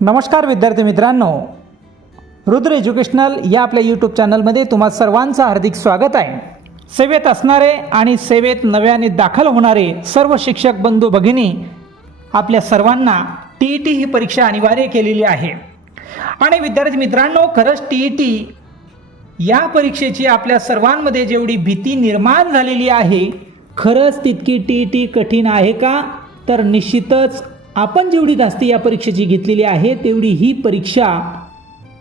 नमस्कार विद्यार्थी मित्रांनो, रुद्र एज्युकेशनल या आपल्या यूट्यूब चॅनलमध्ये तुम्हा सर्वांचं हार्दिक स्वागत आहे। सेवेत असणारे आणि सेवेत नव्याने दाखल होणारे सर्व शिक्षक बंधू भगिनी आपल्या सर्वांना TET ही परीक्षा अनिवार्य केलेली आहे। आणि विद्यार्थी मित्रांनो, खरंच TET या परीक्षेची आपल्या सर्वांमध्ये जेवढी भीती निर्माण झालेली आहे, खरंच तितकी TET कठीण आहे का? तर निश्चितच आपण जेवढी जास्ती या परीक्षेची घेतलेली आहे तेवढी ही परीक्षा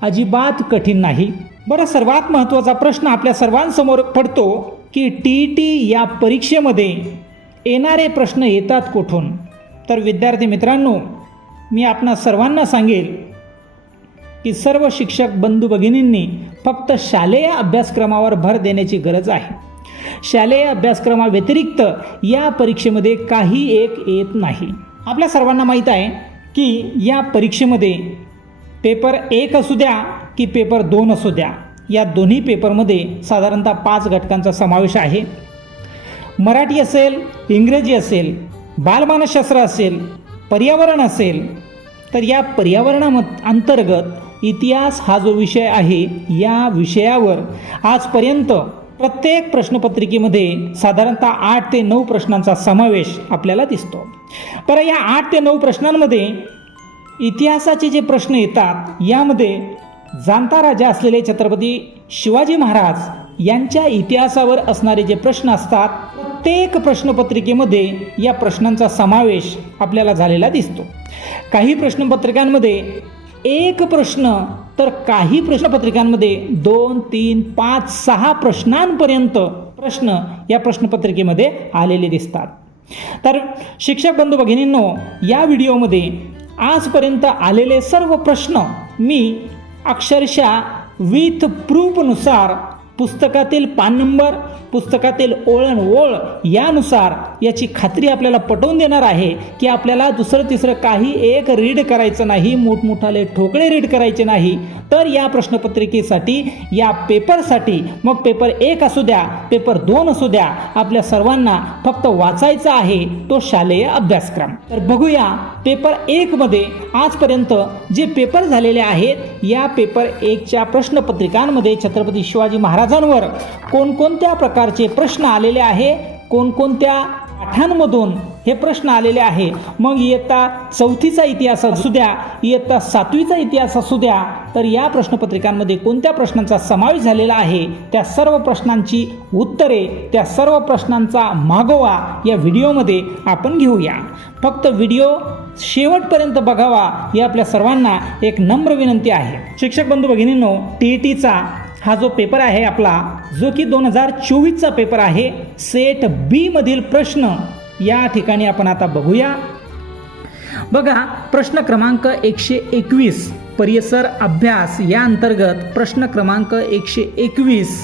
अजिबात कठीण नाही। बरं, सर्वात महत्त्वाचा प्रश्न आपल्या सर्वांसमोर पडतो की TET या परीक्षेमध्ये येणारे प्रश्न येतात कुठून? तर विद्यार्थी मित्रांनो, मी आपणा सर्वांना सांगेल की सर्व शिक्षक बंधू भगिनींनी फक्त शालेय अभ्यासक्रमावर भर देण्याची गरज आहे। शालेय अभ्यासक्रमाव्यतिरिक्त या परीक्षेमध्ये काही एक येत नाही। आपल्या सर्वांना माहीत आहे की या परीक्षेमध्ये पेपर 1 असू द्या की पेपर 2 असू द्या, या दोन्ही पेपरमध्ये साधारणतः 5 घटकांचा समावेश आहे। मराठी असेल, इंग्रजी असेल, बालमानसशास्त्र असेल, पर्यावरण असेल, तर या पर्यावरणाअंतर्गत इतिहास हा जो विषय आहे, या विषयावर आजपर्यंत प्रत्येक प्रश्नपत्रिकेमध्ये साधारणतः 8 ते 9 प्रश्नांचा समावेश आपल्याला दिसतो। बरं, या 8 ते 9 प्रश्नांमध्ये इतिहासाचे जे प्रश्न येतात, यामध्ये जाणता राजा असलेले छत्रपती शिवाजी महाराज यांच्या इतिहासावर असणारे जे प्रश्न असतात, प्रत्येक प्रश्नपत्रिकेमध्ये या प्रश्नांचा समावेश आपल्याला झालेला दिसतो। काही प्रश्नपत्रिकांमध्ये एक प्रश्न, तर काही प्रश्नपत्रिकांमध्ये 2, 3, 5, 6 प्रश्नांपर्यंत प्रश्न या प्रश्नपत्रिकेमध्ये आलेले दिसतात। तर शिक्षक बंधू भगिनींनो, या व्हिडिओमध्ये आजपर्यंत आलेले सर्व प्रश्न मी अक्षरशः विथ प्रूफनुसार पुस्तकातील पान नंबर, पुस्तकातील ओळ यानुसार याची खात्री आपल्याला पटवून देणार आहे की आपल्याला दुसरं तिसरं काही एक रीड करायचं नाही, मोठमोठाले ठोकळे रीड करायचे नाही। तर या प्रश्नपत्रिकेसाठी, या पेपरसाठी, मग पेपर 1 असू द्या, पेपर 2 असू द्या, आपल्या सर्वांना फक्त वाचायचा आहे तो शालेय अभ्यासक्रम। तर बघूया पेपर 1 मध्ये आजपर्यंत जे पेपर झालेले आहेत, या पेपर 1च्या प्रश्नपत्रिकांमध्ये छत्रपती शिवाजी महाराजांवर कोणकोणत्या प्रकारचे प्रश्न आलेले आहे, कोणकोणत्या पाठांमधून हे प्रश्न आलेले आहे। मग इयत्ता 4थीचा इतिहास असू द्या, इयत्ता 7वीचा इतिहास असू द्या, तर या प्रश्नपत्रिकांमध्ये कोणत्या प्रश्नांचा समावेश झालेला आहे, त्या सर्व प्रश्नांची उत्तरे, त्या सर्व प्रश्नांचा मागोवा या व्हिडिओमध्ये आपण घेऊया। फक्त व्हिडिओ शेवटपर्यंत बघावा ही आपल्या सर्वांना एक नम्र विनंती आहे। शिक्षक बंधू भगिनींनो, TETचा हा जो पेपर आहे आपला, जो की 2024चा पेपर आहे, सेट B मधील प्रश्न या ठिकाणी आपण आता बघूया। बघा, प्रश्न क्रमांक 121 परिसर अभ्यास या अंतर्गत प्रश्न क्रमांक 121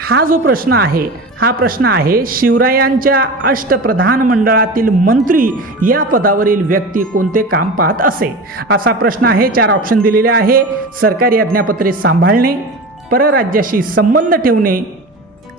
हा जो प्रश्न आहे, हा प्रश्न आहे शिवरायांच्या अष्टप्रधान मंडळातील मंत्री या पदावरील व्यक्ती कोणते काम पाहत असे, असा प्रश्न आहे। 4 ऑप्शन दिलेले आहे। सरकारी आज्ञापत्रे सांभाळणे, परराज्याशी संबंध ठेवणे,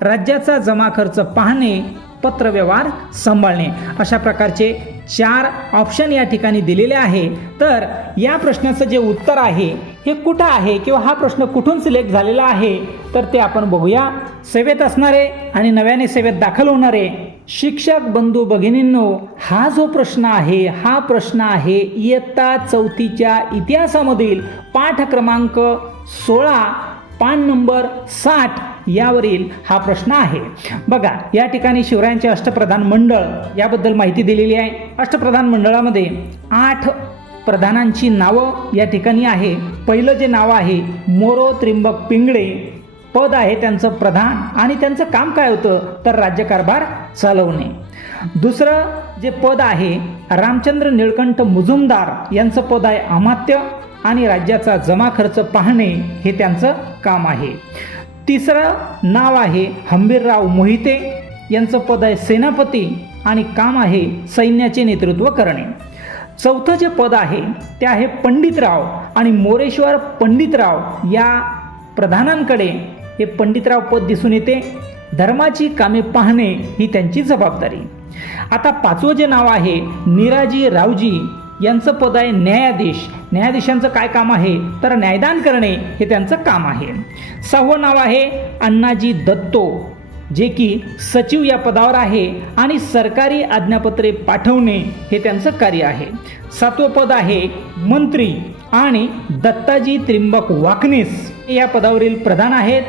राज्याचा जमा खर्च पाहणे, पत्रव्यवहार सांभाळणे, अशा प्रकारचे 4 ऑप्शन या ठिकाणी दिलेले आहे। तर या प्रश्नाचं जे उत्तर आहे हे कुठं आहे किंवा हा प्रश्न कुठून सिलेक्ट झालेला आहे, तर ते आपण बघूया। सेवेत असणारे आणि नव्याने सेवेत दाखल होणारे शिक्षक बंधू भगिनींनो, हा जो प्रश्न आहे, हा प्रश्न आहे इयत्ता 4थीच्या इतिहासामधील पाठ क्रमांक 16 पान नंबर 60 यावरील हा प्रश्न आहे। बघा, या ठिकाणी शिवरायांचे अष्टप्रधान मंडळ याबद्दल माहिती दिलेली आहे। अष्टप्रधान मंडळामध्ये 8 प्रधानांची नावं या ठिकाणी आहे। पहिलं जे नाव आहे मोरो त्रिंबक पिंगळे, पद आहे त्यांचं प्रधान, आणि त्यांचं काम काय होतं, तर राज्यकारभार चालवणे। दुसरं जे पद आहे रामचंद्र निळकंठ मुजुमदार यांचं पद आहे अमात्य, आणि राज्याचा जमा खर्च पाहणे हे त्यांचं काम आहे। तिसरं नाव आहे हंबीरराव मोहिते, यांचं पद आहे सेनापती, आणि काम आहे सैन्याचे नेतृत्व करणे। चौथं जे पद आहे ते आहे पंडितराव, आणि मोरेश्वर पंडितराव या प्रधानांकडे हे पंडितराव पद दिसून येते। धर्माची कामे पाहणे ही त्यांची जबाबदारी। आता 5वं जे नाव आहे निराजी रावजी यांचं पद आहे न्यायाधीश. न्यायाधीशांचं काय काम आहे तर न्यायदान करणे हे त्यांचं काम आहे. 6वं नाव आहे अण्णाजी दत्तो, जे की सचिव या पदावर आहे आणि सरकारी आज्ञापत्रे पाठवणे हे त्यांचं कार्य आहे. 7वं पद आहे मंत्री आणि दत्ताजी त्रिंबक वाकनीस या पदावरील प्रधान आहेत.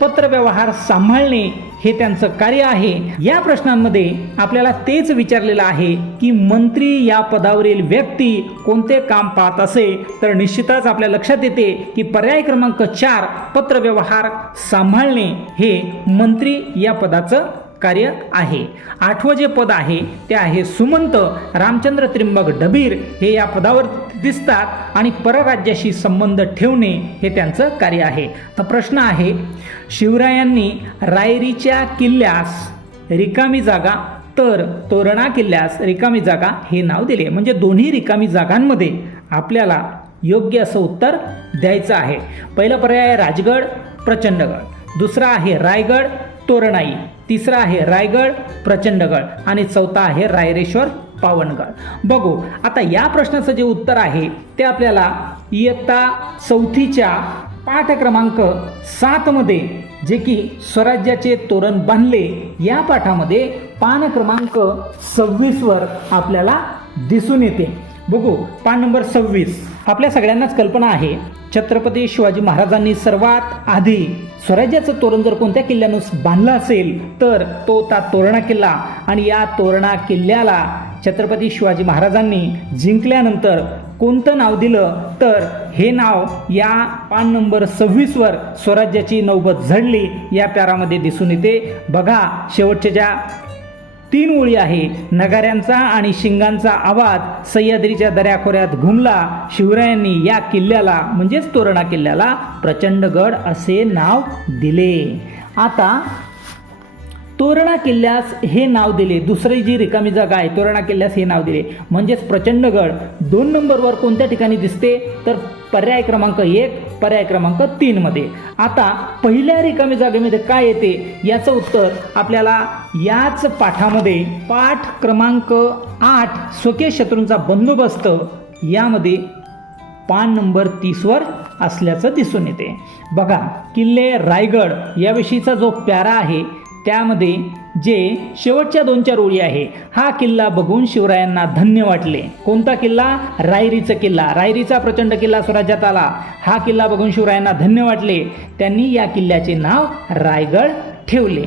पत्रव्यवहार सांभाळणे हे त्यांचं कार्य आहे. या प्रश्नांमध्ये आपल्याला तेच विचारलेलं आहे की मंत्री या पदावरील व्यक्ती कोणते काम पाहत असे, तर निश्चितच आपल्या लक्षात येते की पर्याय क्रमांक 4 पत्रव्यवहार सांभाळणे हे मंत्री या पदाचं कार्य आहे. 8वं जे पद आहे ते आहे सुमंत रामचंद्र त्रिंबक डबीर, हे या पदावर दिसतात आणि परराज्याशी संबंध ठेवणे हे त्यांचं कार्य आहे. तर प्रश्न आहे, शिवरायांनी रायरीच्या किल्ल्यास रिकामी जागा तर तोरणा किल्ल्यास रिकामी जागा हे नाव दिले. म्हणजे दोन्ही रिकामी जागांमध्ये आपल्याला योग्य असं उत्तर द्यायचं आहे. पहिला पर्याय आहे राजगड प्रचंडगड, दुसरा आहे रायगड तोरणाई, तिसरा आहे रायगड प्रचंडगड आणि चौथा आहे रायरेश्वर पावनगड. बघू आता या प्रश्नाचं जे उत्तर आहे ते आपल्याला इयत्ता 4थीच्या पाठ क्रमांक 7 मध्ये, जे की स्वराज्याचे तोरण बांधले या पाठामध्ये पान क्रमांक 26 वर आपल्याला दिसून येते. बघू पान नंबर 26. आपल्या सगळ्यांनाच कल्पना आहे छत्रपती शिवाजी महाराजांनी सर्वात आधी स्वराज्याचं तोरण जर कोणत्या किल्ल्यानं बांधलं असेल तर तो होता तोरणा किल्ला. आणि या तोरणा किल्ल्याला छत्रपती शिवाजी महाराजांनी जिंकल्यानंतर कोणतं नाव दिलं तर हे नाव या पान नंबर 26 वर स्वराज्याची नौबत झडली या प्यारामध्ये दिसून येते. बघा शेवटच्या ज्या 3 ओळी आहे, नगाऱ्यांचा आणि शिंगांचा आवाज सह्याद्रीच्या दऱ्याखोऱ्यात घुमला, शिवरायांनी या किल्ल्याला म्हणजेच तोरणा किल्ल्याला प्रचंडगड असे नाव दिले. आता तोरणा किल्ल्यास हे नाव दिले, दुसरी जी रिकामी जागा आहे तोरणा किल्ल्यास हे नाव दिले, म्हणजेच प्रचंडगड 2 नंबरवर कोणत्या ठिकाणी दिसते तर पर्याय क्रमांक 1 पर्याय क्रमांक 3 मध्ये. आता पहिल्या रिकामी जागेमध्ये काय येते याचं उत्तर आपल्याला याच पाठामध्ये पाठ क्रमांक 8 स्वकीय शत्रूंचा बंदोबस्त यामध्ये पान नंबर 30 वर असल्याचं दिसून येते. बघा किल्ले रायगड याविषयीचा जो प्यारा आहे त्यामध्ये जे शेवटच्या 2-4 ओळी आहे, हा किल्ला बघून शिवरायांना धन्य वाटले. कोणता किल्ला? रायरीचा किल्ला. रायरीचा प्रचंड किल्ला स्वराज्यात आला. हा किल्ला बघून शिवरायांना धन्य वाटले. त्यांनी या किल्ल्याचे नाव रायगड ठेवले.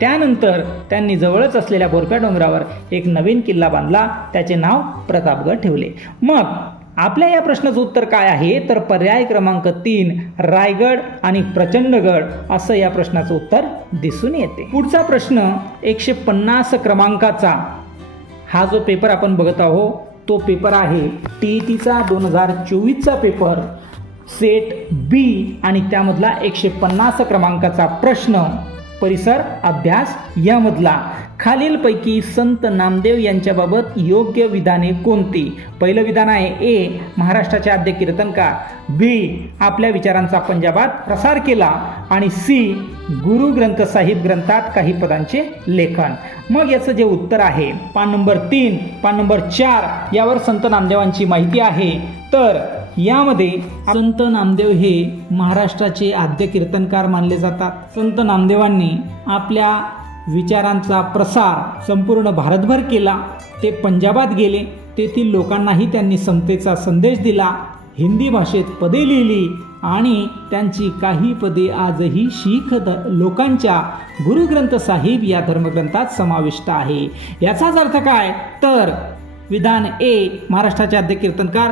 त्यानंतर त्यांनी जवळच असलेल्या बोरप्या डोंगरावर एक नवीन किल्ला बांधला, त्याचे नाव प्रतापगड ठेवले. मग आपल्या या प्रश्नाचं उत्तर काय आहे तर पर्याय क्रमांक 3 रायगड आणि प्रचंडगड असं या प्रश्नाचं उत्तर दिसून येते. पुढचा प्रश्न 150 क्रमांकाचा हा जो पेपर आपण बघत आहोत तो पेपर आहे TETचा 2024चा पेपर सेट बी आणि त्यामधला 150 क्रमांकाचा प्रश्न परिसर अभ्यास यामधला. खालीलपैकी संत नामदेव यांच्याबाबत योग्य विधाने कोणती? पहिलं विधान आहे ए महाराष्ट्राचे आद्य कीर्तनकार, बी आपल्या विचारांचा पंजाबात प्रसार केला आणि सी गुरु ग्रंथ साहिब ग्रंथात काही पदांचे लेखन. मग याचं जे उत्तर आहे पान नंबर 3 पान नंबर 4 यावर संत नामदेवांची माहिती आहे. तर यामध्ये संत नामदेव हे महाराष्ट्राचे आद्य कीर्तनकार मानले जातात. संत नामदेवांनी आपल्या विचारांचा प्रसार संपूर्ण भारतभर केला. ते पंजाबात गेले, तेथील लोकांनाही त्यांनी समतेचा संदेश दिला. हिंदी भाषेत पदे लिहिली आणि त्यांची काही पदे आजही शीख लोकांच्या गुरुग्रंथ साहिब या धर्मग्रंथात समाविष्ट आहे. याचाच अर्थ काय तर विधान ए महाराष्ट्राचे आद्य कीर्तनकार,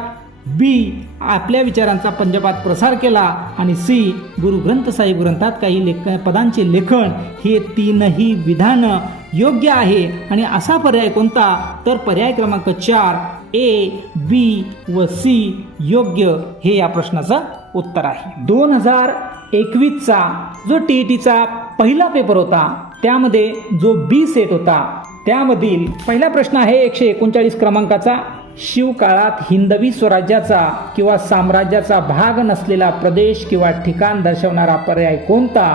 बी आपल्या विचारांचा पंजाबात प्रसार केला आणि सी गुरुग्रंथ साहिब ग्रंथात काही पदांचे लेखन, हे 3ही विधानं योग्य आहे. आणि असा पर्याय कोणता तर पर्याय क्रमांक 4 ए बी व सी योग्य हे या प्रश्नाचं उत्तर आहे. 2021चा जो TETचा पहिला पेपर होता त्यामध्ये जो बी सेट होता त्यामधील पहिला प्रश्न आहे 139 क्रमांकाचा. शिवकाळात हिंदवी स्वराज्याचा किंवा साम्राज्याचा भाग नसलेला प्रदेश किंवा ठिकाण दर्शवणारा पर्याय कोणता?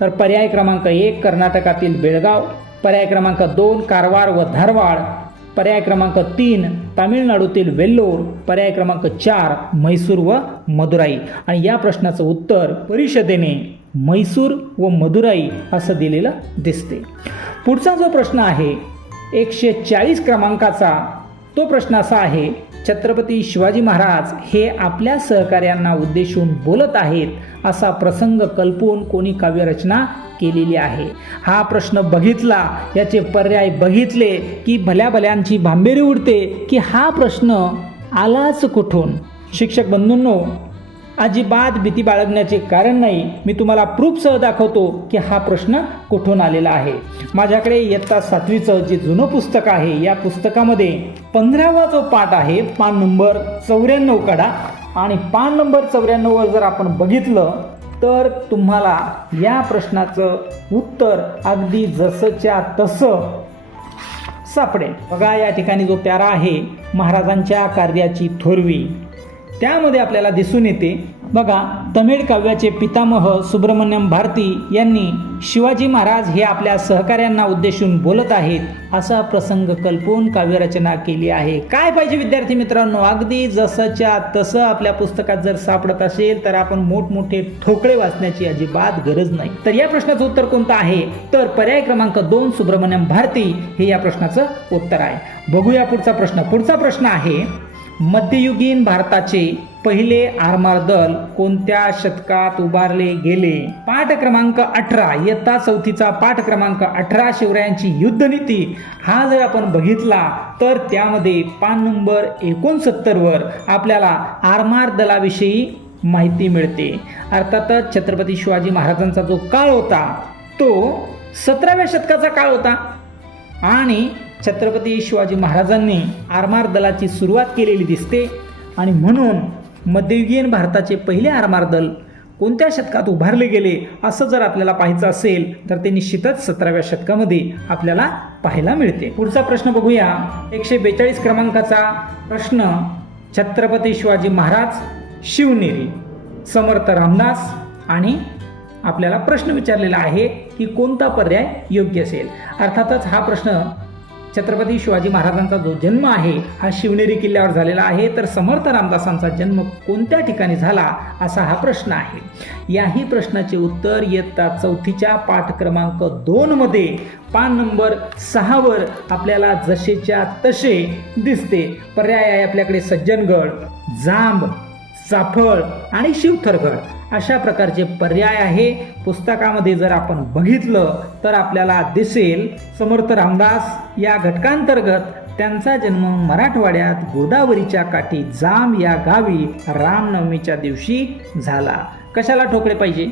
तर पर्याय क्रमांक 1 कर्नाटकातील बेळगाव, पर्याय क्रमांक 2 कारवार व धारवाड, पर्याय क्रमांक 3 तामिळनाडूतील वेल्लोर, पर्याय क्रमांक 4 म्हैसूर व मदुराई. आणि या प्रश्नाचं उत्तर परिषदेने म्हैसूर व मदुराई असं दिलेलं दिसते. पुढचा जो प्रश्न आहे 140 क्रमांकाचा, तो प्रश्न असा आहे, छत्रपती शिवाजी महाराज हे आपल्या सहकार्यांना उद्देशून बोलत आहेत असा प्रसंग कल्पून कोणी काव्यरचना केलेली आहे. हा प्रश्न बघितला, याचे पर्याय बघितले की भल्या भल्यांची भांबेरी उडते की हा प्रश्न आलाच कुठून. शिक्षक बंधूंनो, अजिबात भीती बाळगण्याचे कारण नाही. मी तुम्हाला प्रूफसह दाखवतो की हा प्रश्न कुठून आलेला आहे. माझ्याकडे इयत्ता 7वीचं जे जुनं पुस्तक आहे, या पुस्तकामध्ये 15वा जो पाठ आहे, पान नंबर 94 काढा. आणि पान नंबर 94वर जर आपण बघितलं तर तुम्हाला या प्रश्नाचं उत्तर अगदी जसंच्या तसं सापडेल. बघा, या ठिकाणी जो प्यारा आहे महाराजांच्या कार्याची थोरवी, त्यामध्ये आपल्याला दिसून येते. बघा, तमिळ काव्याचे पितामह सुब्रमण्यम भारती यांनी शिवाजी महाराज हे आपल्या सहकार्यांना उद्देशून बोलत आहेत असा प्रसंग कल्पून काव्यरचना केली आहे. काय पाहिजे विद्यार्थी मित्रांनो, अगदी जसंच्या तसं आपल्या पुस्तकात जर सापडत असेल तर आपण मोठमोठे ठोकळे वाचण्याची अजिबात गरज नाही. तर या प्रश्नाचं उत्तर कोणतं आहे, तर पर्याय क्रमांक 2 सुब्रमण्यम भारती हे या प्रश्नाचं उत्तर आहे. बघूया पुढचा प्रश्न. पुढचा प्रश्न आहे, मध्ययुगीन भारताचे पहिले आरमार दल कोणत्या शतकात उभारले गेले? पाठ क्रमांक 18, इयत्ता 4थीचा पाठ क्रमांक 18 शिवरायांची युद्धनीती हा जर आपण बघितला तर त्यामध्ये पान नंबर 69 वर आपल्याला आरमार दलाविषयी माहिती मिळते. अर्थातच छत्रपती शिवाजी महाराजांचा जो काळ होता तो 17व्या शतकाचा काळ होता आणि छत्रपती शिवाजी महाराजांनी आरमार दलाची सुरुवात केलेली दिसते. आणि म्हणून मध्ययुगीन भारताचे पहिले आरमार दल कोणत्या शतकात उभारले गेले असं जर आपल्याला पाहायचं असेल तर ते निश्चितच 17व्या शतकामध्ये आपल्याला पाहायला मिळते. पुढचा प्रश्न बघूया. 142 क्रमांकाचा प्रश्न, छत्रपती शिवाजी महाराज, शिवनेरी, समर्थ रामदास आणि आपल्याला प्रश्न विचारलेला आहे की कोणता पर्याय योग्य असेल. अर्थातच हा प्रश्न छत्रपती शिवाजी महाराजांचा जो जन्म आहे हा शिवनेरी किल्ल्यावर झालेला आहे, तर समर्थ रामदासांचा जन्म कोणत्या ठिकाणी झाला असा हा प्रश्न आहे. याही प्रश्नाचे उत्तर इयत्ता 4थीच्या पाठ क्रमांक 2 मध्ये पान नंबर 6 वर आपल्याला जसेच्या तसे दिसते. पर्याय आहे आपल्याकडे सज्जनगड, जांब, चाफळ आणि शिवथरगड अशा प्रकारचे पर्याय आहे. पुस्तकामध्ये जर आपण बघितलं तर आपल्याला दिसेल समर्थ रामदास या घटकांतर्गत त्यांचा जन्म मराठवाड्यात गोदावरीच्या काठी जांब या गावी रामनवमीच्या दिवशी झाला. कशाला ठोकळे पाहिजे?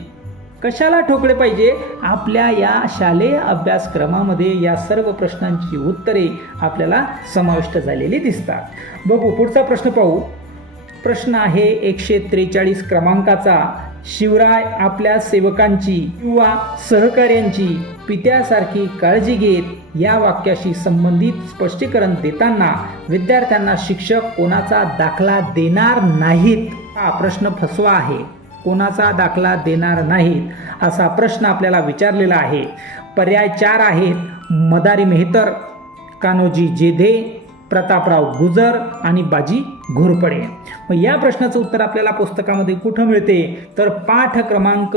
कशाला ठोकळे पाहिजे? आपल्या या शालेय अभ्यासक्रमामध्ये या सर्व प्रश्नांची उत्तरे आपल्याला समाविष्ट झालेली दिसतात. बघू पुढचा प्रश्न पाहू. प्रश्न आहे 143 क्रमांकाचा, शिवराय आपल्या सेवकांची किंवा सहकार्यांची पित्यासारखी काळजी घेत या वाक्याशी संबंधित स्पष्टीकरण देताना विद्यार्थ्यांना शिक्षक कोणाचा दाखला देणार नाहीत? हा प्रश्न फसवा आहे. कोणाचा दाखला देणार नाहीत असा प्रश्न आपल्याला विचारलेला आहे. पर्याय 4 आहेत, मदारी मेहतर, कान्होजी जेधे, प्रतापराव गुजर आणि बाजी घोरपडे. मग या प्रश्नाचं उत्तर आपल्याला पुस्तकामध्ये कुठं मिळते, तर पाठ क्रमांक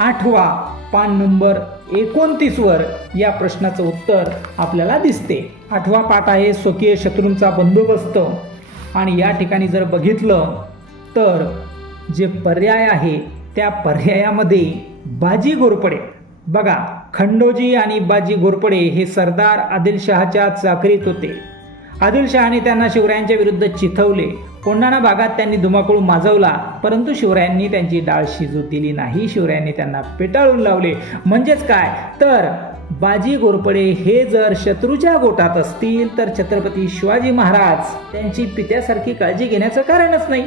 8 पान नंबर 29 वर या प्रश्नाचं उत्तर आपल्याला दिसते. 8वा पाठ आहे स्वकीय शत्रूंचा बंदोबस्त. आणि या ठिकाणी जर बघितलं तर जे पर्याय आहे त्या पर्यायामध्ये बाजी घोरपडे. बघा, खंडोजी आणि बाजी घोरपडे हे सरदार आदिलशहाच्या चाकरीत होते. आदिलशहाने त्यांना शिवरायांच्या विरुद्ध चिथवले. कोंढाणा भागात त्यांनी धुमाकूळ माजवला, परंतु शिवरायांनी त्यांची डाळ शिजू दिली नाही. शिवरायांनी त्यांना पेटाळून लावले. म्हणजेच काय, तर बाजी घोरपडे हे जर शत्रूच्या गोटात असतील तर छत्रपती शिवाजी महाराज त्यांची पित्यासारखी काळजी घेण्याचं कारणच नाही.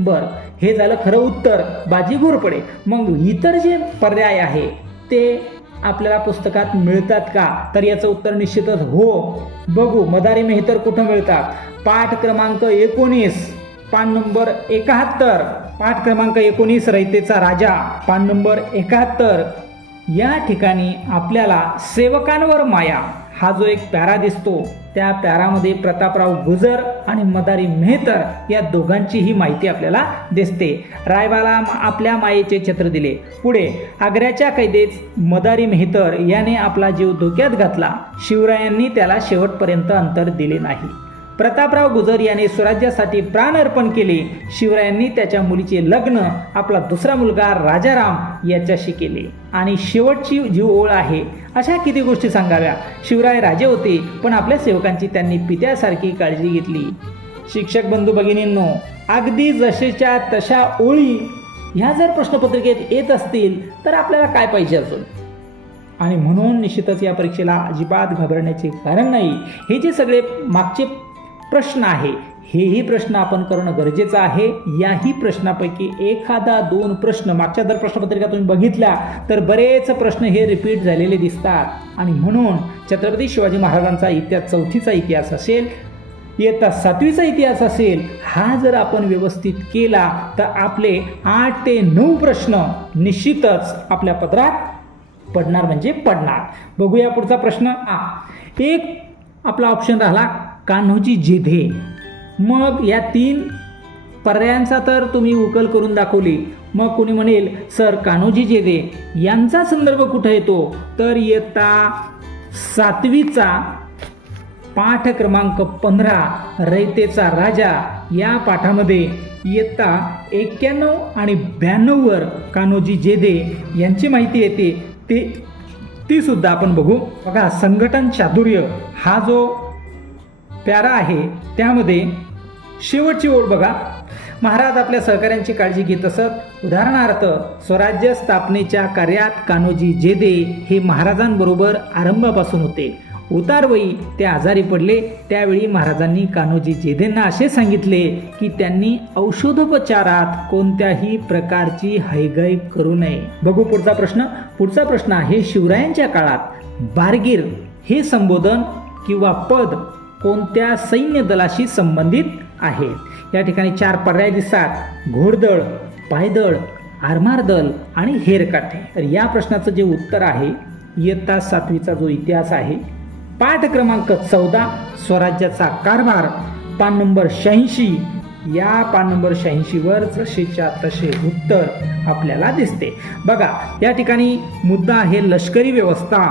बर, हे झालं खरं उत्तर, बाजी घोरपडे. मग इतर जे पर्याय आहे ते आपल्याला पुस्तकात मिळतात का, तर याचं उत्तर निश्चितच हो. बघू, मदारी मेहतर कुठं मिळतात? पाठ क्रमांक 19 पान नंबर 71, पाठ क्रमांक 19 रयतेचा राजा पान नंबर 71 या ठिकाणी आपल्याला सेवकांवर माया हा जो एक पॅरा दिसतो त्या पॅरामध्ये प्रतापराव गुजर आणि मदारी मेहतर या दोघांचीही माहिती आपल्याला दिसते. रायबाला आपल्या मायेचे छत्र दिले. पुढे आग्र्याच्या कैदेत मदारी मेहतर याने आपला जीव धोक्यात घातला. शिवरायांनी त्याला शेवटपर्यंत अंतर दिले नाही. प्रतापराव गुजर याने स्वराज्यासाठी प्राण अर्पण केले. शिवरायांनी त्याच्या मुलीचे लग्न आपला दुसरा मुलगा राजाराम याच्याशी केले. आणि शेवटची जी ओळ आहे, अशा किती गोष्टी सांगाव्या. शिवराय राजे होते, पण आपल्या सेवकांची त्यांनी पित्यासारखी काळजी घेतली. शिक्षक बंधू भगिनींनो, अगदी जशाच्या तशा ओळी ह्या जर प्रश्नपत्रिकेत येत असतील तर आपल्याला काय पाहिजे अजून. आणि म्हणून निश्चितच या परीक्षेला अजिबात घाबरण्याचे कारण नाही. हे जे सगळे मागचे प्रश्न आहे, हेही प्रश्न आपण करणं गरजेचं आहे. याही प्रश्नापैकी एखादा दोन प्रश्न मागच्या जर प्रश्नपत्रिका तुम्ही बघितल्या तर बरेच प्रश्न हे रिपीट झालेले दिसतात. आणि म्हणून छत्रपती शिवाजी महाराजांचा इतिहास चौथीचा इतिहास असेल, इयत्ता 7वीचा इतिहास असेल, हा जर आपण व्यवस्थित केला तर आपले 8 ते 9 प्रश्न निश्चितच आपल्या पदरात पडणार म्हणजे पडणार. बघूया पुढचा प्रश्न. एक आपला ऑप्शन राहिला कान्होजी जेधे. मग या 3 पर्यायांचा तर तुम्ही उकल करून दाखवली. मग कोणी म्हणेल सर कान्होजी जेधे यांचा संदर्भ कुठे येतो, तर इयत्ता 7वीचा पाठ क्रमांक 15 रयतेचा राजा या पाठामध्ये इयत्ता 91 आणि 92 वर कान्होजी जेधे यांची माहिती येते. ती सुद्धा आपण बघू. बघा, संघटन चातुर्य हा जो प्यारा आहे त्यामध्ये शेवटची ओळ बघा. महाराज आपल्या सहकाऱ्यांची काळजी घेत असत. उदाहरणार्थ स्वराज्य स्थापनेच्या कार्यात कान्होजी जेधे हे महाराजांबरोबर आरंभापासून होते. उतारवयी ते आजारी पडले. त्यावेळी महाराजांनी कान्होजी जेधेंना असे सांगितले की त्यांनी औषधोपचारात कोणत्याही प्रकारची हयगय करू नये. बघू पुढचा प्रश्न. पुढचा प्रश्न आहे शिवरायांच्या काळात बारगीर हे संबोधन किंवा पद कोणत्या सैन्य दलाशी संबंधित आहे. या ठिकाणी 4 पर्याय दिसतात: घोडदळ, पायदळ, आरमार दल आणि हेरकाठे. तर या प्रश्नाचं जे उत्तर आहे, इयत्ता 7वीचा जो इतिहास आहे, पाठ क्रमांक 14 स्वराज्याचा कारभार, पान नंबर 86. या पान नंबर 86 वर जसेच्या तसे उत्तर आपल्याला दिसते. बघा, या ठिकाणी मुद्दा आहे लष्करी व्यवस्था.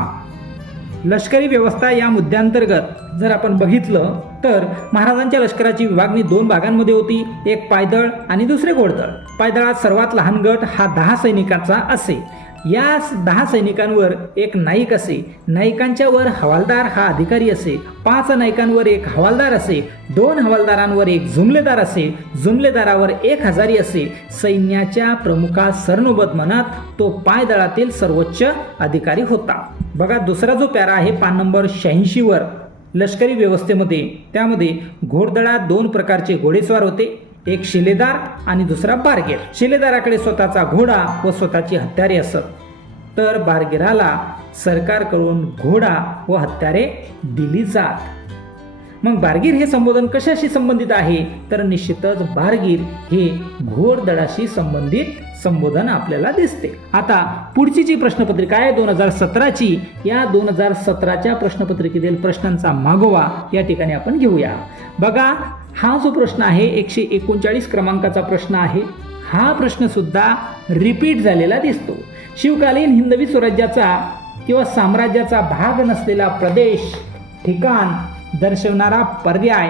लष्करी व्यवस्था या मुद्द्यांतर्गत जर आपण बघितलं तर महाराजांच्या लष्कराची विभागणी 2 भागांमध्ये होती. एक पायदळ आणि दुसरे घोडदळ. पायदळात सर्वात लहान गट हा 10 सैनिकांचा असे. या 10 सैनिकांवर एक नाईक असे. नाईकांच्या वर हवालदार हा अधिकारी असे. 5 नाईकांवर एक हवालदार असे. 2 हवालदारांवर एक जुमलेदार असे. जुमलेदारावर एक हजारी असे. सैन्याच्या प्रमुखास सरनोबत म्हणत तो पायदळातील सर्वोच्च अधिकारी होता. बघा, दुसरा जो पॅरा आहे पान नंबर 86 वर लष्करी व्यवस्थेमध्ये, त्यामध्ये घोडदळात 2 प्रकारचे घोडेस्वार होते. एक शिलेदार आणि दुसरा बारगीर. शिलेदाराकडे स्वतःचा घोडा व स्वतःची हत्यारे असत, तर बारगीराला सरकारकडून घोडा व हत्यारे दिली जात. मग बारगीर हे संबोधन कशाशी संबंधित आहे, तर निश्चितच बारगीर हे घोडदळाशी संबंधित संबोधन आपल्याला दिसते. आता पुढची जी प्रश्नपत्रिका आहे 2017ची, या 2017च्या प्रश्नपत्रिकेतील प्रश्नांचा मागोवा या ठिकाणी आपण घेऊया. बघा, हा जो प्रश्न आहे 139 क्रमांकाचा प्रश्न आहे. हा प्रश्न सुद्धा रिपीट झालेला दिसतो. शिवकालीन हिंदवी स्वराज्याचा किंवा साम्राज्याचा भाग नसलेला प्रदेश, ठिकाण दर्शवणारा पर्याय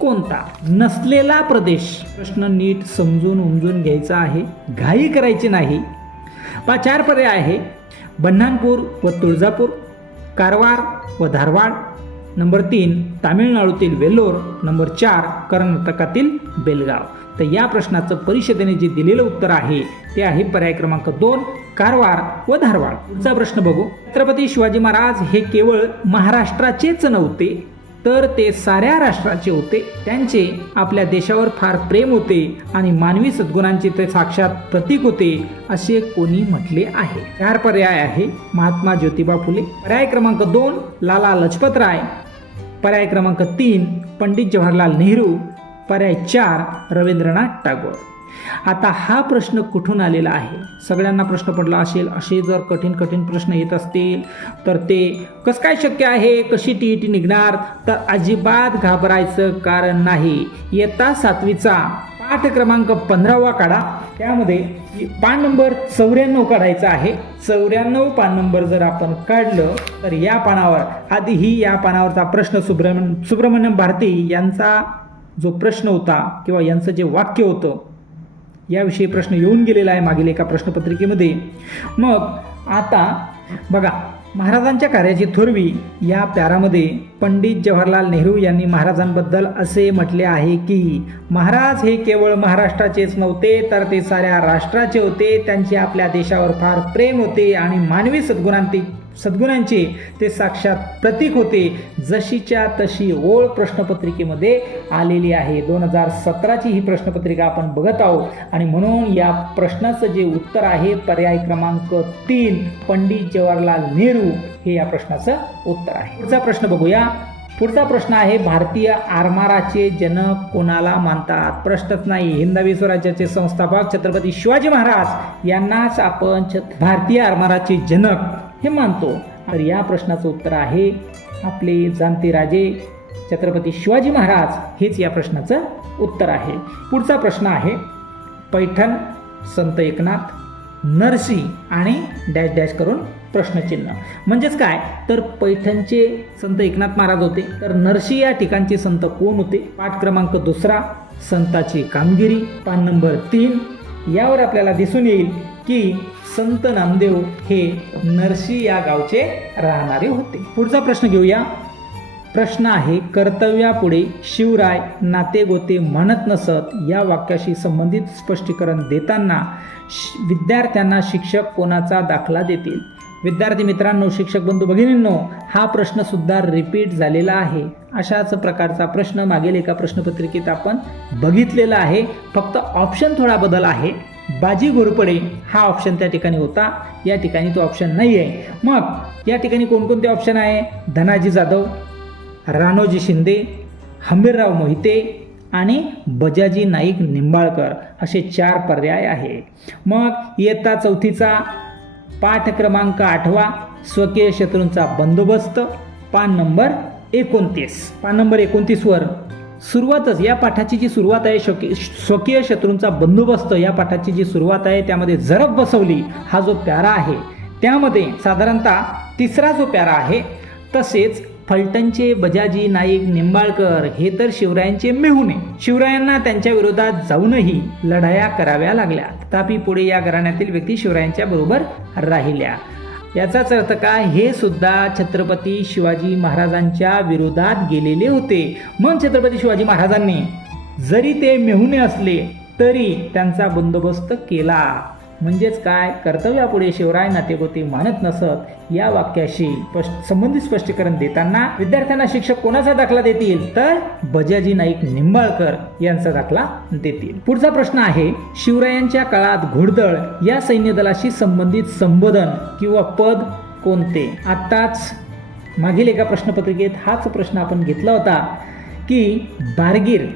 कोणता? नसलेला प्रदेश. प्रश्न नीट समजून उमजून घ्यायचा आहे, घाई करायची नाही. 4 पर्याय आहे: बन्हानपूर व तुळजापूर, कारवार व धारवाड, नंबर 3 तामिळनाडूतील वेल्लोर, नंबर 4 कर्नाटकातील बेलगाव. तर या प्रश्नाचं परिषदेने जे दिलेलं उत्तर आहे ते आहे पर्याय क्रमांक 2 कारवार व धारवाड. पुढचा प्रश्न बघू. छत्रपती शिवाजी महाराज हे केवळ महाराष्ट्राचेच नव्हते, तर ते साऱ्या राष्ट्राचे होते. त्यांचे आपल्या देशावर फार प्रेम होते आणि मानवी सद्गुणांचे ते साक्षात प्रतीक होते, असे कोणी म्हटले आहे. 4 पर्याय आहे: महात्मा ज्योतिबा फुले, पर्याय क्रमांक 2 लाला लजपत राय, पर्याय क्रमांक 3 पंडित जवाहरलाल नेहरू, पर्याय 4 रवींद्रनाथ टागोर. आता हा प्रश्न कुठून आलेला आहे? सगळ्यांना प्रश्न पडला असेल. असे जर कठीण कठीण प्रश्न येत असतील तर ते कसं काय शक्य आहे? कशी TET निघणार? तर अजिबात घाबरायचं कारण नाही. इयत्ता 7वीचा पाठ क्रमांक 15वा काढा. त्यामध्ये पान नंबर 94 काढायचा आहे. 94 पान नंबर जर आपण काढलं तर या पानावर आधीही या पानावरचा प्रश्न सुब्रमण्यम भारती यांचा जो प्रश्न होता किंवा यांचं जे वाक्य होतं याविषयी प्रश्न येऊन गेलेला आहे मागील एका प्रश्नपत्रिकेमध्ये. मग आता बघा, महाराजांच्या कार्याची थोरवी या प्यारामध्ये पंडित जवाहरलाल नेहरू यांनी महाराजांबद्दल असे म्हटले आहे की महाराज हे केवळ महाराष्ट्राचेच नव्हते तर ते साऱ्या राष्ट्राचे होते. त्यांचे आपल्या देशावर फार प्रेम होते आणि मानवी सद्गुणांचे ते साक्षात प्रतीक होते. जशीच्या तशी ओळ प्रश्नपत्रिकेमध्ये आलेली आहे. 2017ची ही प्रश्नपत्रिका आपण बघत आहोत आणि म्हणून या प्रश्नाचं जे उत्तर आहे पर्याय क्रमांक 3 पंडित जवाहरलाल नेहरू हे या प्रश्नाचं उत्तर आहे. पुढचा प्रश्न बघूया. पुढचा प्रश्न आहे, भारतीय आरमाराचे जनक कोणाला मानतात? प्रश्नच नाही. हिंदवी स्वराज्याचे संस्थापक छत्रपती शिवाजी महाराज यांनाच आपण भारतीय आरमाराचे जनक हे मानतो. तर या प्रश्नाचं उत्तर आहे आपले जाणते राजे छत्रपती शिवाजी महाराज हेच या प्रश्नाचं उत्तर आहे. पुढचा प्रश्न आहे, पैठण, संत एकनाथ, नरसी आणि डॅश डॅश करून प्रश्नचिन्ह. म्हणजेच काय तर पैठणचे संत एकनाथ महाराज होते. तर नरसी या ठिकाणचे संत कोण होते? पाठ क्रमांक 2 संताची कामगिरी पान नंबर 3 यावर आपल्याला दिसून येईल की संत नामदेव हे नरसी या गावचे राहणारे होते. पुढचा प्रश्न घेऊया. प्रश्न आहे, कर्तव्यापुढे शिवराय नाते गोते म्हणत नसत या वाक्याशी संबंधित स्पष्टीकरण देताना विद्यार्थ्यांना शिक्षक कोणाचा दाखला देतील? विद्यार्थी मित्रांनो, शिक्षक बंधू भगिनींनो, हा प्रश्न सुद्धा रिपीट झालेला आहे. अशाच प्रकारचा प्रश्न मागील एका प्रश्नपत्रिकेत आपण बघितलेला आहे. फक्त ऑप्शन थोडा बदल आहे. बाजी घोरपडे हा ऑप्शन त्या ठिकाणी होता, या ठिकाणी तो ऑप्शन नाही आहे. मग या ठिकाणी कोणकोणते ऑप्शन आहे? धनाजी जाधव, राणोजी शिंदे, हंबीरराव मोहिते आणि बजाजी नाईक निंबाळकर असे 4 पर्याय आहे. मग इयत्ता 4थीचा पाठ क्रमांक 8 स्वकीय शत्रूंचा बंदोबस्त पान नंबर 29. पान नंबर 29 वर सुरुवातच या पाठाची जी सुरुवात आहे स्वकीय शत्रूंचा बंदोबस्त या पाठाची जी सुरुवात आहे त्यामध्ये जरब बसवली हा जो प्यारा आहे त्यामध्ये साधारणतः 3रा जो प्यारा आहे. तसेच फलटणचे बजाजी नाईक निंबाळकर हे तर शिवरायांचे मेहुणे. शिवरायांना त्यांच्या विरोधात जाऊनही लढाया कराव्या लागल्या. तथापि पुढे या घराण्यातील व्यक्ती शिवरायांच्या बरोबर राहिल्या. याचाच अर्थ काय? हे सुद्धा छत्रपती शिवाजी महाराजांच्या विरोधात गेलेले होते. मग छत्रपती शिवाजी महाराजांनी जरी ते मेहुणे असले तरी त्यांचा बंदोबस्त केला. म्हणजेच काय? कर्तव्यापुढे शिवराय नातेगोते मानत नसत या वाक्याशी संबंधित स्पष्टीकरण देताना विद्यार्थ्यांना शिक्षक कोणाचा दाखला देतील? तर बजाजी नाईक निंबाळकर यांचा दाखला देतील. पुढचा प्रश्न आहे, शिवरायांच्या काळात घोडदळ या सैन्य दलाशी संबंधित संबोधन किंवा पद कोणते? आत्ताच मागील एका प्रश्नपत्रिकेत हाच प्रश्न आपण घेतला होता की बारगीर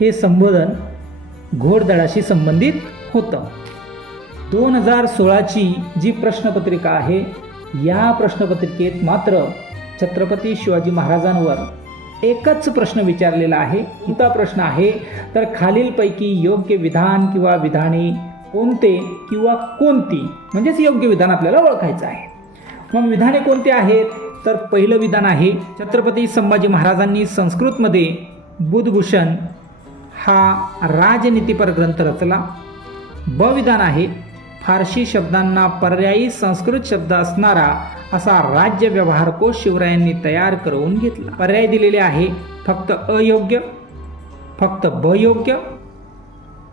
हे संबोधन घोडदळाशी संबंधित होतं. 2016ची जी प्रश्नपत्रिका आहे या प्रश्नपत्रिकेत मात्र छत्रपती शिवाजी महाराजांवर एकच प्रश्न विचारलेला आहे. कोणता प्रश्न आहे तर खालीलपैकी योग्य विधान किंवा विधाने कोणते किंवा कोणती, म्हणजेच योग्य विधान आपल्याला ओळखायचं आहे. मग विधाने कोणते आहेत तर पहिलं विधान आहे छत्रपती संभाजी महाराजांनी संस्कृतमध्ये बुधभूषण हा राजनीतीपर ग्रंथ रचला. ब विधान आहे फारसी शब्दांना पर्यायी संस्कृत शब्द असणारा असा राज्य व्यवहार कोश शिवरायांनी तयार करून घेतला. पर्याय दिलेले आहे फक्त अयोग्य, फक्त ब योग्य,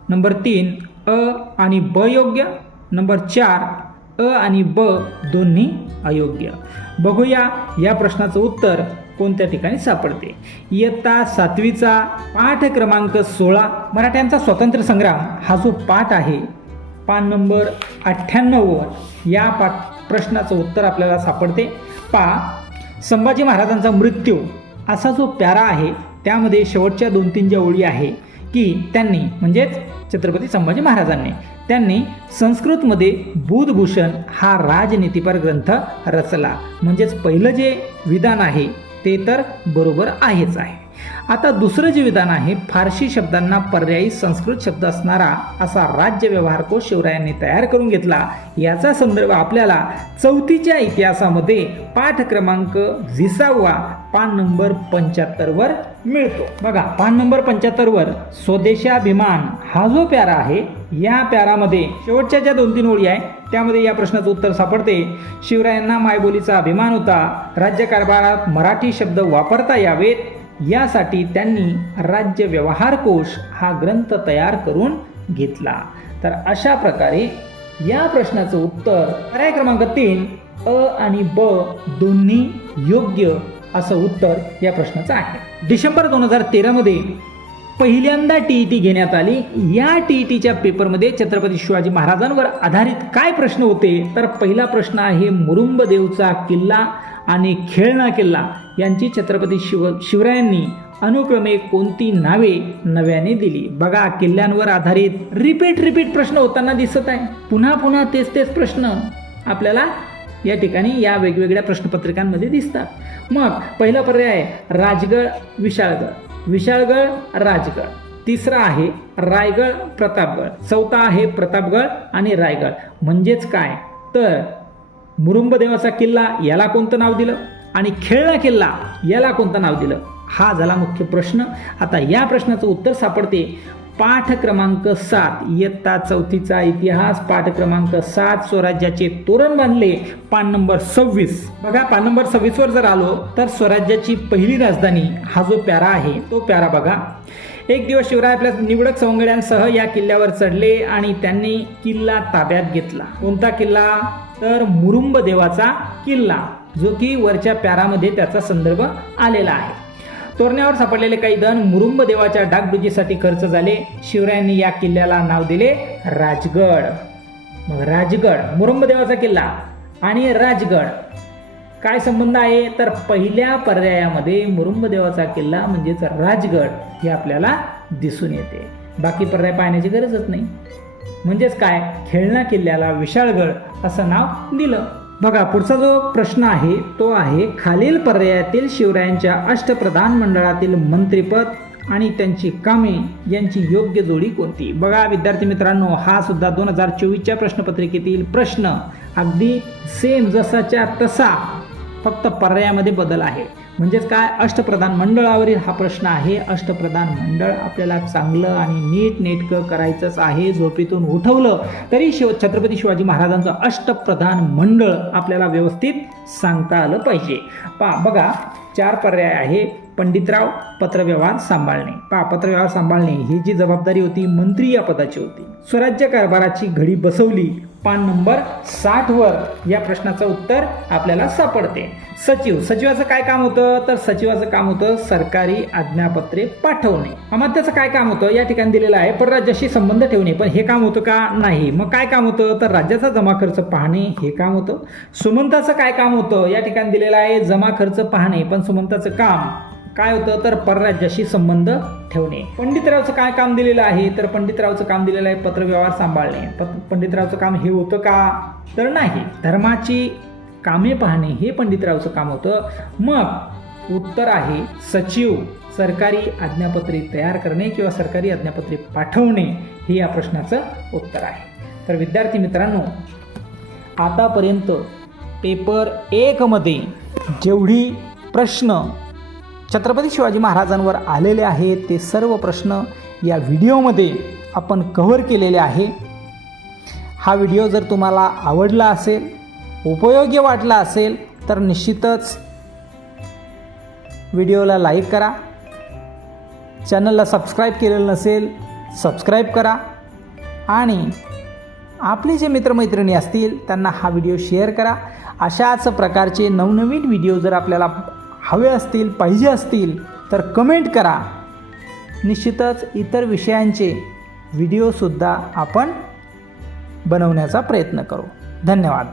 नंबर 3 अ आणि ब योग्य, नंबर 4 अ आणि ब दोन्ही अयोग्य. बघूया या प्रश्नाचं उत्तर कोणत्या ठिकाणी सापडते. इयत्ता 7वीचा पाठ क्रमांक 16 मराठ्यांचा स्वातंत्र्य संग्राम हा जो पाठ आहे पान नंबर 98 वर या प्रश्नाचं उत्तर आपल्याला सापडते. संभाजी महाराजांचा मृत्यू असा जो प्यारा आहे त्यामध्ये शेवटच्या 2-3 ज्या ओळी आहे की त्यांनी म्हणजेच छत्रपती संभाजी महाराजांनी त्यांनी संस्कृतमध्ये बुधभूषण हा राजनीतीपर ग्रंथ रचला. म्हणजेच पहिलं जे विधान आहे ते तर बरोबर आहेच आहे. आता दुसरं जे विधान आहे, फारसी शब्दांना पर्यायी संस्कृत शब्द असणारा असा राज्य व्यवहार कोश शिवरायांनी तयार करून घेतला. याचा संदर्भ आपल्याला चौथीच्या इतिहासामध्ये पाठ क्रमांक 20 पान नंबर 75 वर मिळतो. बघा, पान नंबर 75 वर स्वदेशाभिमान हा जो प्यारा आहे, या प्यारामध्ये शेवटच्या ज्या 2-3 ओळी आहे त्यामध्ये या प्रश्नाचं उत्तर सापडते. शिवरायांना मायबोलीचा अभिमान होता. राज्यकारभारात मराठी शब्द वापरता यावेत यासाठी त्यांनी राज्य व्यवहार कोश हा ग्रंथ तयार करून घेतला. तर अशा प्रकारे या प्रश्नाचं उत्तर पर्याय क्रमांक 3 अ आणि ब दोन्ही योग्य असं उत्तर या प्रश्नाचं आहे. डिसेंबर 2013 मध्ये पहिल्यांदा TET घेण्यात आली. या TETच्या पेपरमध्ये छत्रपती शिवाजी महाराजांवर आधारित काय प्रश्न होते, तर पहिला प्रश्न आहे मुरुंबदेवचा किल्ला आणि खेळणा किल्ला यांची छत्रपती शिवरायांनी अनुक्रमे कोणती नावे नव्याने दिली. बघा, किल्ल्यांवर आधारित रिपीट प्रश्न होताना दिसत आहे. पुन्हा तेच प्रश्न आपल्याला या ठिकाणी या वेगवेगळ्या प्रश्नपत्रिकांमध्ये दिसतात. मग पहिला पर्याय राजगड विशाळगड, विशाळगड राजगड. तिसरा आहे रायगड प्रतापगड. चौथा आहे प्रतापगड आणि रायगड. म्हणजेच काय, तर मुरुंबदेवाचा किल्ला याला कोणतं नाव दिलं आणि खेळणा किल्ला याला कोणतं नाव दिलं, हा झाला मुख्य प्रश्न. आता या प्रश्नाचं उत्तर सापडते पाठ क्रमांक 7 इयत्ता 4थीचा इतिहास, पाठ क्रमांक 7 स्वराज्याचे तोरण बांधले, पान नंबर 26. बघा, पान नंबर 26 वर जर आलो तर स्वराज्याची पहिली राजधानी हा जो प्यारा आहे तो प्यारा बघा. एक दिवस शिवराय आपल्या निवडक सवंगड्यांसह या किल्ल्यावर चढले आणि त्यांनी किल्ला ताब्यात घेतला. कोणता किल्ला, तर मुरुंबदेवाचा किल्ला, जो की वरच्या प्यारामध्ये त्याचा संदर्भ आलेला आहे. तोरण्यावर सापडलेले काही धन मुरुंबदेवाच्या डागडुजीसाठी खर्च झाले. शिवरायांनी या किल्ल्याला नाव दिले राजगड. मग राजगड, मुरुंबदेवाचा किल्ला आणि राजगड काय संबंध आहे, तर पहिल्या पर्यायामध्ये मुरुंबदेवाचा किल्ला म्हणजेच राजगड हे आपल्याला दिसून येते. बाकी पर्याय पाहण्याची गरजच नाही. म्हणजेच काय, खेळणा किल्ल्याला विशाळगड असं नाव दिलं. बघा, पुढचा जो प्रश्न आहे तो आहे खालील पर्यायातील शिवरायांच्या अष्टप्रधान मंडळातील मंत्रिपद आणि त्यांची कामे यांची योग्य जोडी कोणती. बघा विद्यार्थी मित्रांनो, हा सुद्धा 2024च्या प्रश्नपत्रिकेतील प्रश्न अगदी सेम जसाच्या तसा, फक्त पर्यायामध्ये बदल आहे. म्हणजेच काय, अष्टप्रधान मंडळावरील हा प्रश्न आहे. अष्टप्रधान मंडळ आपल्याला चांगलं आणि नीटनेटकं करायचंच आहे. झोपेतून उठवलं तरी छत्रपती शिवाजी महाराजांचं अष्टप्रधान मंडळ आपल्याला व्यवस्थित सांगता आलं पाहिजे. बघा, 4 पर्याय आहे. पंडितराव पत्रव्यवहार सांभाळणे. पत्रव्यवहार सांभाळणे ही जी जबाबदारी होती मंत्री या पदाची होती. स्वराज्य कारभाराची घडी बसवली, पान नंबर 60 वर या प्रश्नाचं उत्तर आपल्याला सापडते. सचिवाचं काय काम होतं, तर सचिवाचं काम होतं सरकारी आज्ञापत्रे पाठवणे. अमात्याचं काय काम होतं, या ठिकाणी दिलेलं आहे परराज्याशी संबंध ठेवणे, पण हे काम होतं का, नाही. मग काय काम होतं, तर राज्याचा जमा खर्च पाहणे हे काम होतं. सुमंताचं काय काम होतं, या ठिकाणी दिलेलं आहे जमा खर्च पाहणे, पण सुमंताचं काम काय होतं, तर परराज्याशी संबंध ठेवणे. पंडितरावचं काय काम दिलेलं आहे, तर पंडितरावचं काम दिलेलं आहे पत्रव्यवहार सांभाळणे. पंडितरावचं काम हे होतं का, तर नाही. धर्माची कामे पाहणे हे पंडितरावचं काम होतं. मग उत्तर आहे सचिव सरकारी आज्ञापत्रे तयार करणे किंवा सरकारी आज्ञापत्रे पाठवणे हे या प्रश्नाचं उत्तर आहे. तर विद्यार्थी मित्रांनो, आतापर्यंत पेपर 1 मध्ये जेवढी प्रश्न छत्रपती शिवाजी महाराजांवर आलेले आहेत ते सर्व प्रश्न या व्हिडिओमध्ये आपण कव्हर केलेले आहे. हा व्हिडिओ जर तुम्हाला आवडला असेल, उपयोगी वाटला असेल तर निश्चितच व्हिडिओला लाईक करा. चॅनलला सबस्क्राईब केलेलं नसेल सबस्क्राईब करा आणि आपले जे मित्रमैत्रिणी असतील त्यांना हा व्हिडिओ शेअर करा. अशाच प्रकारचे नवनवीन व्हिडिओ जर आपल्याला हवे असतील, पाहिजे असतील तर कमेंट करा. निश्चितच इतर विषयांचे व्हिडिओसुद्धा आपण बनवण्याचा प्रयत्न करू. धन्यवाद.